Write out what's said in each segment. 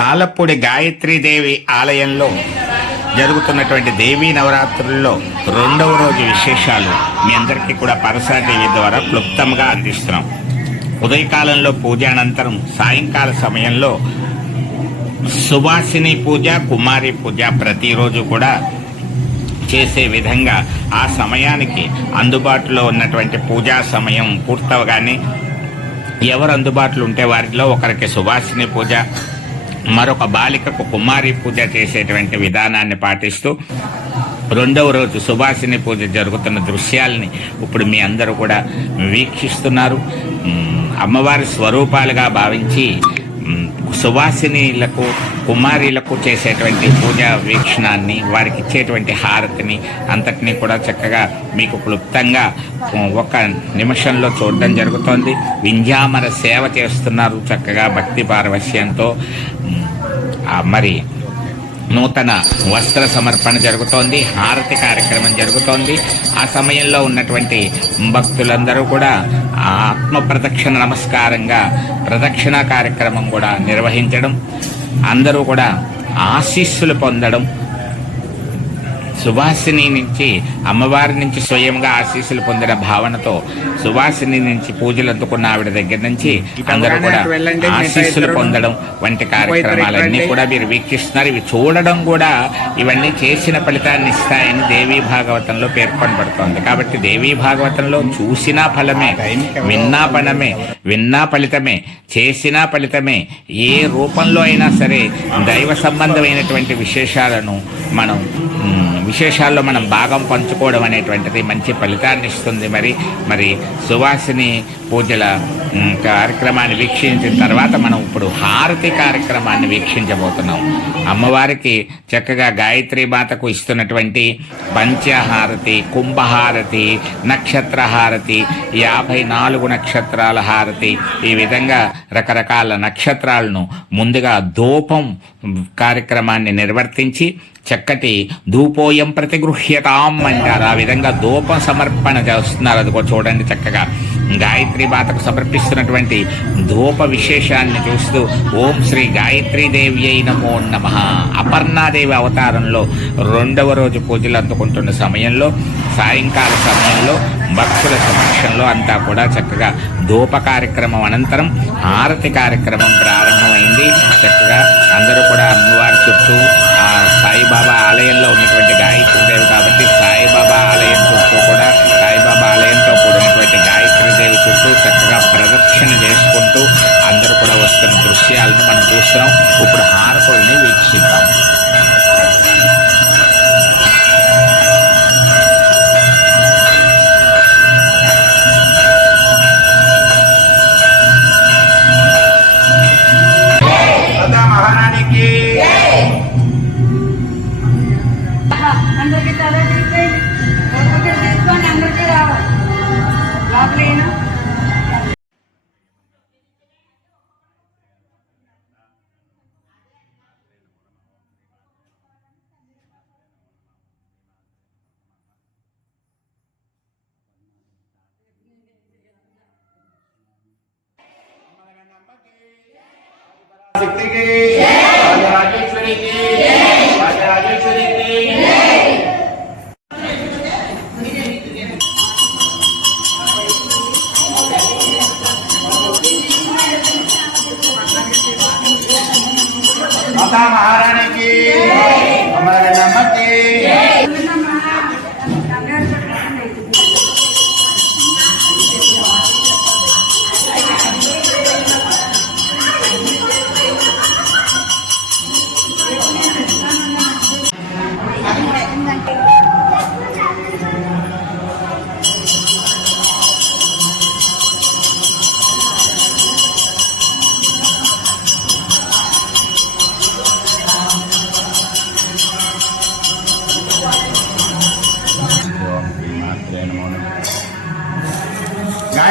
తాళపూడి గాయత్రీదేవి ఆలయంలో జరుగుతున్నటువంటి దేవీ నవరాత్రుల్లో రెండవ రోజు విశేషాలు మీ అందరికీ కూడా పరసా టీవీ ద్వారా క్లుప్తంగా అందిస్తున్నాం. ఉదయకాలంలో పూజ అనంతరం సాయంకాల సమయంలో సుభాషిని పూజ కుమారి పూజ ప్రతిరోజు కూడా చేసే విధంగా ఆ సమయానికి అందుబాటులో ఉన్నటువంటి పూజా సమయం పూర్తవగానే ఎవరు అందుబాటులో ఉంటే వారిలో ఒకరికి సుభాషిని పూజ మరొక బాలికకు కుమారి పూజ చేసేటువంటి విధానాన్ని పాటిస్తూ రెండవ రోజు సుభాషిని పూజ జరుగుతున్న దృశ్యాలని ఇప్పుడు మీ అందరూ కూడా వీక్షిస్తున్నారు. అమ్మవారి స్వరూపాలుగా భావించి సువాసినిలకు కుమారీలకు చేసేటువంటి పూజా వీక్షణాన్ని వారికి ఇచ్చేటువంటి హారతిని అంతటినీ కూడా చక్కగా మీకు క్లుప్తంగా ఒక నిమిషంలో చూడడం జరుగుతోంది. వింజామర సేవ చేస్తున్నారు చక్కగా భక్తి పారవశ్యంతో. మరి నూతన వస్త్ర సమర్పణ జరుగుతోంది హారతి కార్యక్రమం జరుగుతోంది. ఆ సమయంలో ఉన్నటువంటి భక్తులందరూ కూడా ఆత్మ ప్రదక్షిణ నమస్కారంగా ప్రదక్షిణ కార్యక్రమం కూడా నిర్వహించడం అందరూ కూడా ఆశీస్సులు పొందడం సుభాషిని నుంచి అమ్మవారి నుంచి స్వయంగా ఆశీస్సులు పొందిన భావనతో సువాసిని నుంచి పూజలు అందుకున్న ఆవిడ దగ్గర నుంచి అందరూ కూడా ఆశీస్సులు పొందడం వంటి కార్యక్రమాలన్నీ కూడా మీరు వీక్షిస్తున్నారు. ఇవి చూడడం కూడా ఇవన్నీ చేసిన ఫలితాన్ని ఇస్తాయని దేవీ భాగవతంలో పేర్కొనబడుతోంది. కాబట్టి దేవీ భాగవతంలో చూసినా ఫలమే విన్నా ఫలమే విన్నా ఫలితమే చేసినా ఫలితమే ఏ రూపంలో అయినా సరే దైవ సంబంధమైనటువంటి విశేషాలను మనం విశేషాల్లో మనం భాగం ఉంచుకోవడం అనేటువంటిది మంచి ఫలితాన్ని ఇస్తుంది. మరి మరి సువాసిని పూజల కార్యక్రమాన్ని వీక్షించిన తర్వాత మనం ఇప్పుడు హారతి కార్యక్రమాన్ని వీక్షించబోతున్నాం. అమ్మవారికి చక్కగా గాయత్రి మాతకు ఇస్తున్నటువంటి పంచహారతి కుంభహారతి నక్షత్ర హారతి యాభై నాలుగు నక్షత్రాల హారతి ఈ విధంగా రకరకాల నక్షత్రాలను ముందుగా ధూపం కార్యక్రమాన్ని నిర్వర్తించి చక్కటి ధూపోయం ప్రతిగృహ్యతాం అంటారు ఆ విధంగా ధూపం సమర్పణ చేస్తున్నారు. అదిగో చూడండి చక్కగా. గాయత్రి మాతకు సమర్పిస్తున్నటువంటి ధూప విశేషాన్ని చూస్తూ ఓం శ్రీ గాయత్రీ దేవి అయి నమో నమ. అపర్ణాదేవి అవతారంలో రెండవ రోజు పూజలు అందుకుంటున్న సమయంలో సాయంకాల సమయంలో భక్తుల సమక్షంలో అంతా కూడా చక్కగా ధూప కార్యక్రమం అనంతరం హారతి కార్యక్రమం ప్రారంభమైంది. దృశ్యాలను शक्ति की। राजेश्वरी की राजेश्वरी की। माता महारानी की। हमारे नमक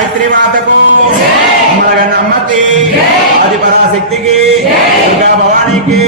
గాయత్రి మాతకు అమ్మకి ఆది పరాశక్తికి దుర్గా భవానికి